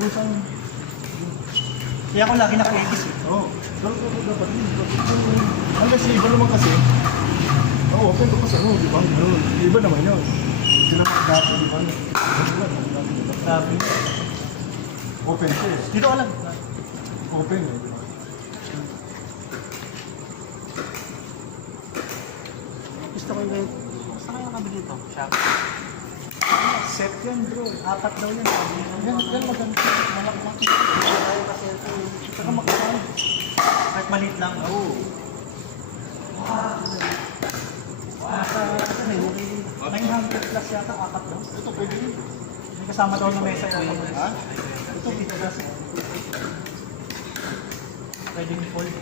Pusang... Kaya ako lagi nakikis eh. Oo. Pero dapat yun. Ang iba naman kasi, open ko kasi di ba? Iba naman yun. Hindi naman dati, di ba? Sabi. Open siya eh. Dito ka lang. Open eh. Gusto ko yung... Saan kayo nakabili ito? Shop. Set yan bro. 4 daw yan. Yan maganda. Malaki. Tayo kasi ito. Saka magkakaroon. Kahit maliit lang. Oo. Nasa 900 plus yata. 4 daw. Ito pwede yun. May kasama daw na mesa yata. Ha? Ito dito kasi. Pwede yung fold.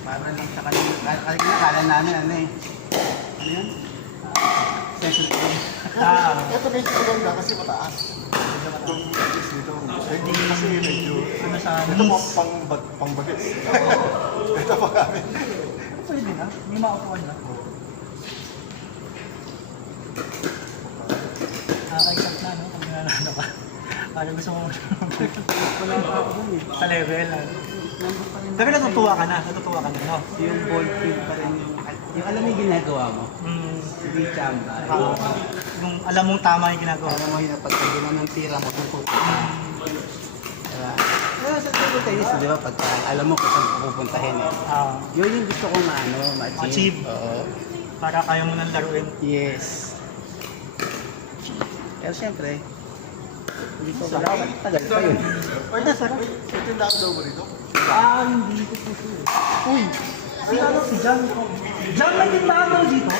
Para lang sa kanila. Kala namin ano eh. Ano yun? Session room. Ito medyo maganda kasi mataas. Itong dito. Ito kasi medyo... Ano sa Ito mo knees? pang bagets. Ito pa kami. Pwede na. May maupuan na. Nakakaisap na, no? Pag nanalo ka. Parang gusto mo Wala pa ako dun eh. sa level. Nandun pa rin. Pero natutuwa ka na, no? Yung ball field pa rin yung alam mo yung ginagawa mo. Hindi chamba. Yung alam mong tama yung ginagawa. Alam mo yung pagkagano ng tira mo kung pupuntahin. Diba? Sa table tennis, di ba? Pagka alam mo kung saan pupuntahin eh. Yun yung gusto kong ma-achieve. Achieve. Oo. Para kaya mo nang laruin. Yes. Pero siyempre, hindi ko ba? Tagal pa yun. Ay, sarap. Ito yung daw ba dito? Hindi ko po sure. Uy! Si John. John, may tindahan daw dito?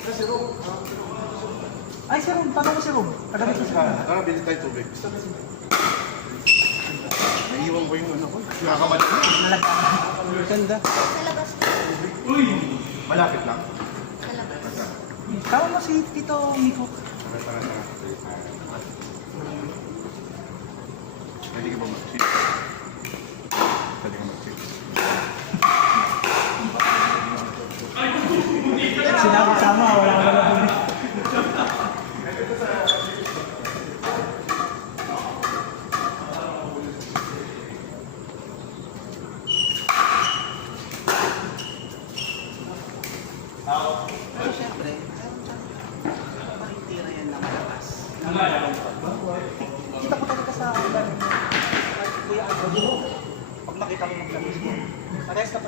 Kasi Rob. Ay, si Rob. Tanong ko si Rob. Tagamit ko si Rob. Tara, bilhin tayo tubig. Naiiwan ko yung ano ko. Nakakamali na. Nalagyan. Ganda. Malapit lang. Tawag mo si Tito Miko. Tara. Pwede ka ba mag-chip? Pwede ka mag-chip. Sinabi sama, wala ka na huli. Pero siyempre, parang tira yan na malakas. Kita ko talaga sa Kuya Agro. Pag makita mo mag-labis mo. Pares ka.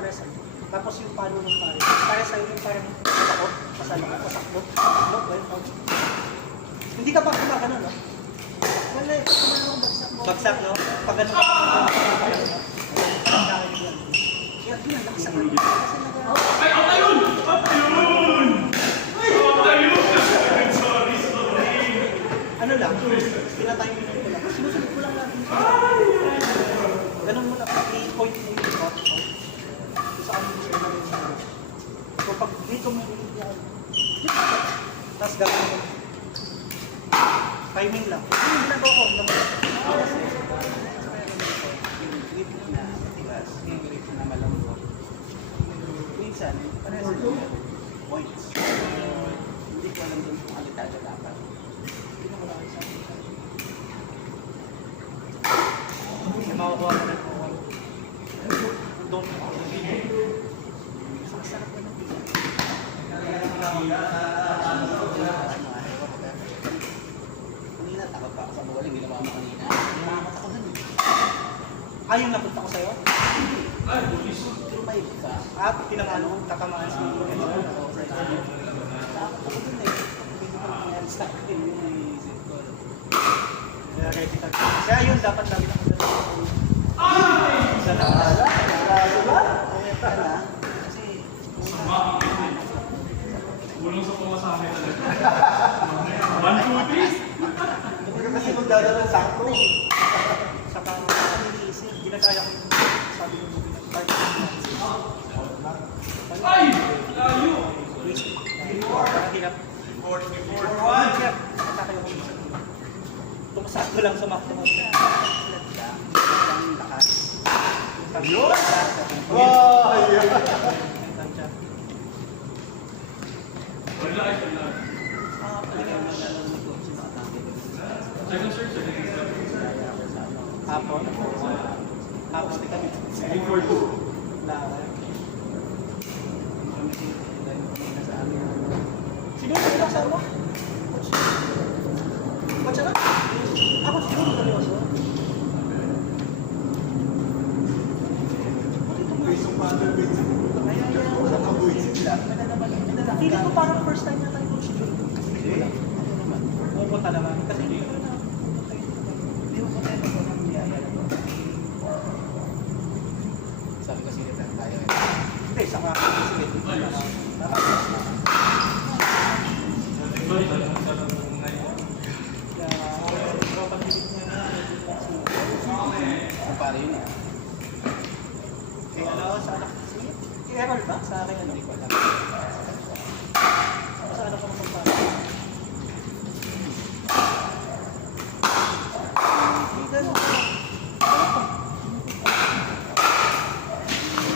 Tapos yung palo ng pare. Pares sa'yo yung parang pasakot. Pasakot. Hindi ka pa kumagano, no? Wala eh. Bagsak, no? Pag ano ka. Parang dahil yan. Kaya yun, nakisa ka. Ano lang, pinatay mo lang ko lang. Sinusunod ko lang natin. Ganun mo lang, i-point mo yung out. Sa amin gusto na rin siya. So pag dito mo yung tapos gawin mo. Timing lang. Yung ginagawa ko, Yung grip na matigas, yung grip na malambot. Minsan, parehas yung points. Hindi ko alam doon kung alitada dapat. Hindi ko alam sa akin. Kasi makukuha mo na ito. Don't know. Sarap na natin. Kanina, takot pa ako sa bawal, hindi naman ako kanina. Nakakot ako dun. Ay, yung napunta ko sa'yo? Survive ka. At pinamano ko, tatamaan sa mga Takot ako dun eh. Hindi ko pa nangyari sa akin yung naisip ko. kaya ready ka. Kaya yun, dapat lagi na ko sa Wala, diba? Kaya na. Kasi, Ulong sa pumasahe talaga. 1, 2, 3. Hindi kasi magdadala ng sakto. sa parang iniisip, ginagaya ko yung sabi ng movie na Ay! Layo! parang hirap. Before 1. Hirap. Matakayo ko yung tumasakto lang sumakto mo. ang lakas. Yun! Wow! Wala. Palagay mo lalo ng coach, baka tangin. Second search, second search. Hapon. Hapon, di kami. 842. Lara. Sino yung pinasama? Ba't siya na? Ako siguro seryoso. Feeling ko parang first time na tayo si Jun. Pupunta naman. Kasi hindi ko na. Hindi ko tayo ng biyaya na to. Sabi ko sige tayo. Hindi, saka sige. Kumpara yun eh. Kaya ano, sa anak. Sige. Si Errol ba? Sa akin ano? Hindi ko alam. Sa anak ko magpapala. Hindi ganun.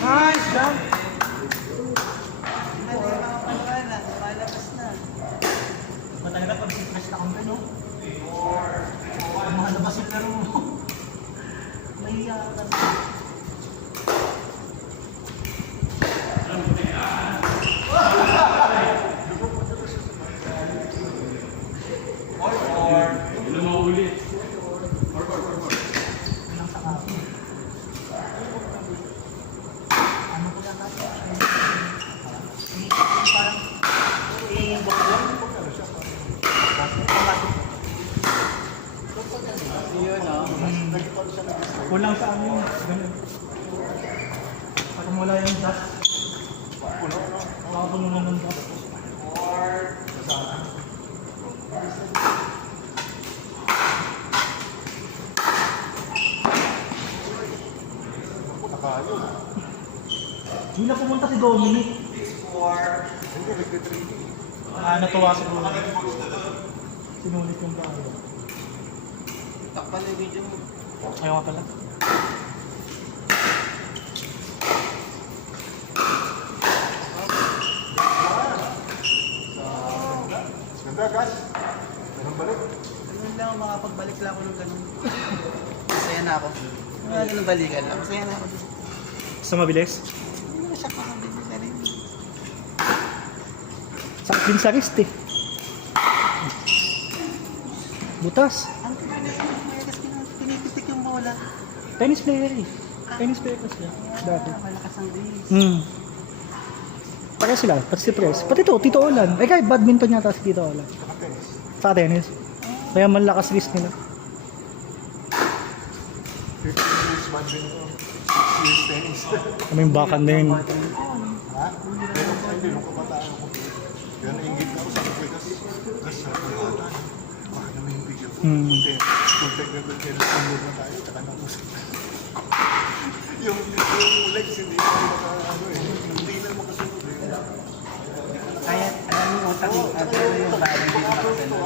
Nice, John! Malabas na. Matagal na pag-stress na kami, no? Mahal na ba si pero nahiya ka na. Ilan mo ulit? Walang sa akin. Ano ko lang kasi? Parang Yun, no? kulang sa amin. Ganun. Parang wala yung dust. Nakapuno na ng dust. Hindi na pumunta si Dominic. Natuwa siguro. Sinulit yung bahay. Takpan na yung video mo. Ayaw nga pala. Ganda, guys. Ganun balik. Ganun lang, makapagbalik lang ako ng ganun. Masaya na ako. Mga ganun balikan lang. Masaya na ako. Gusto mabilis? Hindi naman siya pakabili na rin. Sakit din sa wrist eh. Butas. Ang pinagay ko kasi pinipitik yung bola. Tennis player eh. Tennis player kasi siya. Dati. Malakas ang base. Pare sila, pati si Pres. Pati to, Tito Olan. Eh kahit badminton yata si Tito Olan. Naka-tennis. Sa tennis. Kaya malakas wrist nila. 15 years badminton. 6 years tennis. Kami yung backhand din. Ha? Hindi, nung kabataan ako. Kaya nainggit ako sa Vegas. Tapos sa kabataan. Baka naman yung video ko. Kunti, school technical care. Sunod na tayo. Tsaka nag-usap. yung legs hindi mo ano eh. Hindi na makasunod eh. Kaya alam mo yung utak mo. Pero yung bali hindi ko makasunod.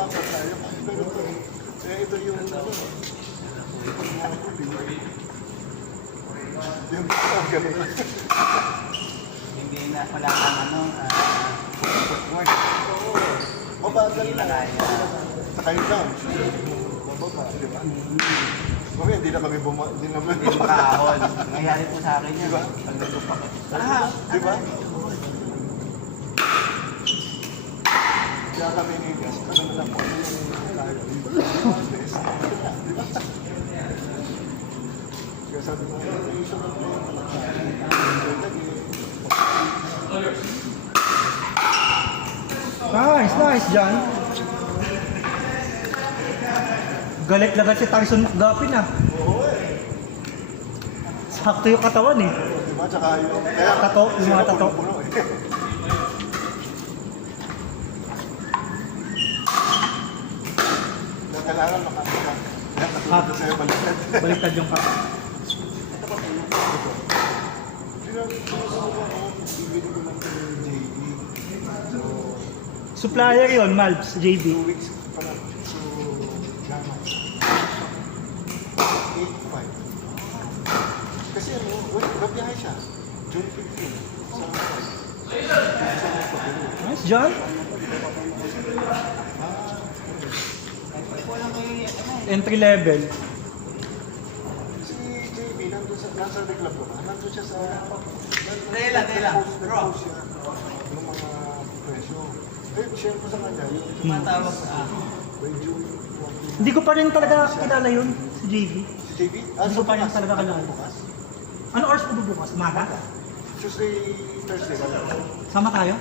Kaya ito yung ano. Yung ganun. Hindi na wala kang ano. Footwork. Mabagal Hindi na. na kaya. Saka yung down. Mababa, di ba? Mamaya, hindi na kami hindi naman Yung kahon. Nangyari po sa akin yun. Diba? Paglutupak. Di ba? Kaya kami ni Gas, ano na lang po, ano yung tayo, di ba? Kaya sabi ko, yung sunod mo, Nice, nice, John. Galit-lagat si Tyson McGuffin ah. oo eh. Sakto yung katawan eh. Di ba? Tsaka yung, kaya, Tato, yung mga sila tato. puno-puno eh. Kaya kailangan makakita. Kaya katulad sa'yo, baliktad. Baliktad yung kapa. Ito po sa inyo. Bibili ko lang kay JD. So, Supplier yon, Malbs, 2 JB. weeks pa lang. So, gama. 8-5. Kasi ano, gabiyahe siya. June 15. Sa Nice, John. Walang kayo ano eh. entry level. Si JB, nasa reclub ko na. Nandun siya sa... Tela. Nag-post siya ng mga presyo. Eh, share ko sa kanya. Yung Tumatawag sa medyo... Hindi ko pa rin talaga kilala yun, si JV. Si JB? Hindi ko pa rin talaga kilala. Bukas? Ano oras po bubukas? Umaga? Tuesday, Thursday. Sama tayo?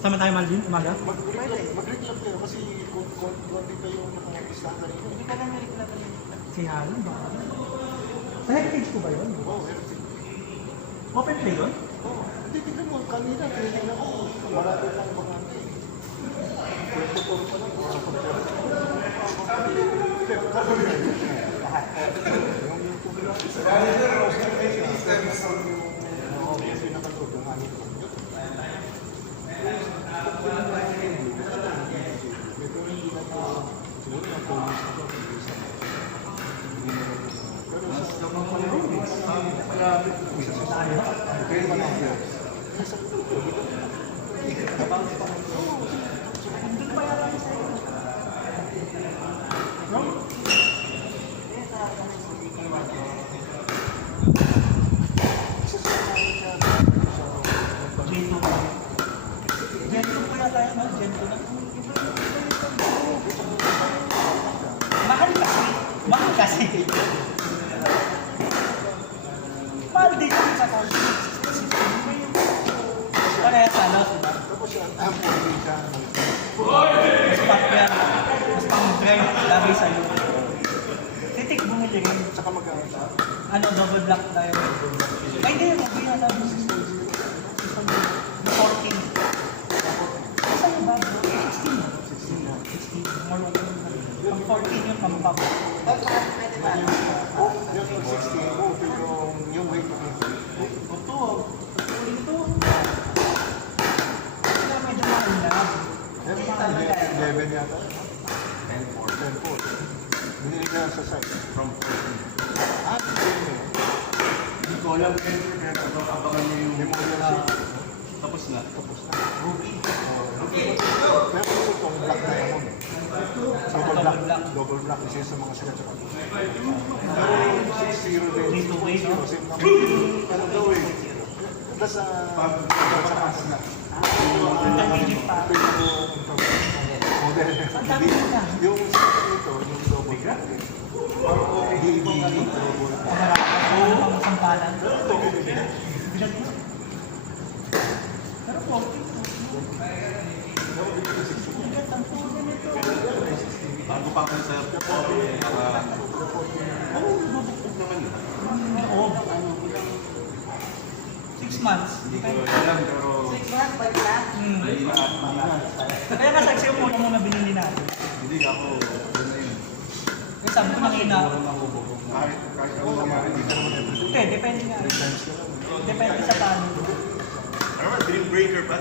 Sama tayo, Malvin? Umaga? Mag-reclub kayo kasi konti pa yung nakakista kanina. Hindi ka lang nariklamo yun. Kaya yun ba? Sa heritage ko ba yun? Oo, everything. Open play yun? Oo. Hindi, tignan mo. Kanina, tinitingnan ko. Marami pang bakante. 24 pa lang. Sa pagkara. Hindi, pagkara na yun. Lahat. Yung YouTube lang. Yung pinakatod, yung hangin ko. Ito hindi na po. Siguro na po. Pero sa mga panahon, kaya pa lang yun. Gen 2 ba? Gen 2 po yata yun, no? Gen 2 na. Mahal kasi. Mahal kasi. Mahal din yung sa course. Parehas ano, diba? Tapos siya, hindi siya. Mas pang yan. Mas pang drive. Lagi sa'yo. Si Tik bumili rin. Saka magkano siya. Ano, double black tayo. Ay, hindi. Hindi na sabi. The 14. Saan yung bago? 16. 16. More on ang 14 yung pampap. Pwede ba? Yung 60, yung weight ko. Ito. Ito. Kaya medyo mahal na. 11 yata. 10-4. Binili ka sa site. From 14. Ah, binili mo. Hindi ko alam kaya abangan niyo yung Memorial City. tapos na. Tapos na. Ruby. Pero ito itong black diamond. Double black. Isa sa mga sikat sa kanila. Pero 6-0 din. 3-2-8. Same number. Pero daw eh. Tapos sa taas na. Intermediate pa. Model. Ang dami na. Yung sikat nito, yung double black. DVD. Ano pang sampalan? Pero 14. Bago pa ako sa Oo. 6 months. hindi ko alam pero 6 months, balik na. Kaya nga sabi mo muna binili natin. hindi ako doon na yun. Kasi sabi ko nakina. Kahit ano nangyari dito. Okay, depende nga. Depende sa paano. Ano ba, dream breaker pa?